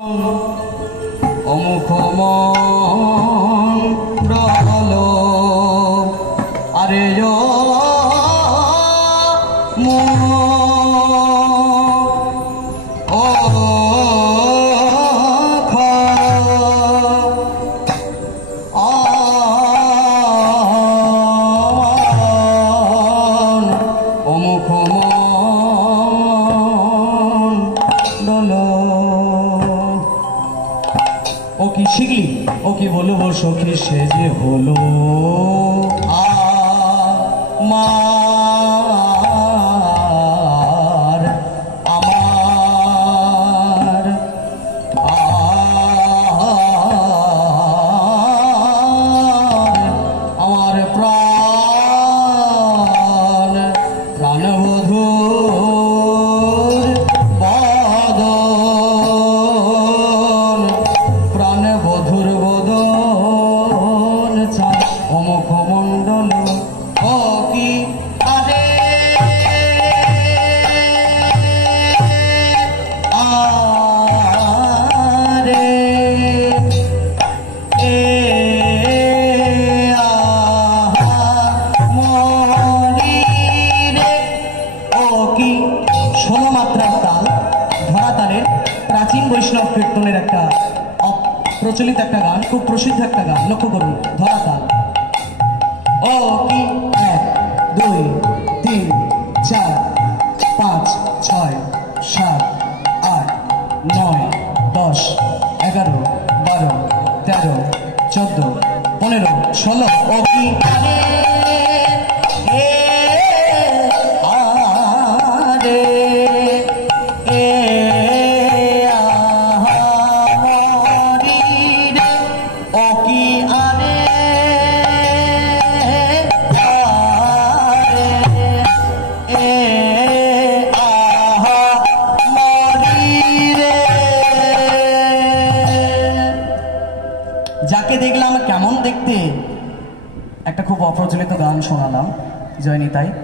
অমুখ মন্ডল আরে অমুখ মন্ডল ও কি শিখলি ও কি বলবো সখী সে যে হলো আমার আমার আমার প্রাণ প্রাণবধূ বধুর বদন চায় অমুখ মন্ডল ও কি আরে আরে এ মরি রে ও কি 16 মাত্রার তাল ধরা তালের প্রাচীন বৈষ্ণব কীর্তনের একটা প্রচলিত একটা গান, খুব প্রসিদ্ধ একটা গান, লক্ষ্য করুন। ধরা তাল ও কি 1 2 3 4 5 6 7 8 9 10 11 12 13 14 15 16 ও কি যাকে দেখলাম কেমন দেখতে একটা খুব অপ্রচলিত গান শোনালাম জয়নিতাই।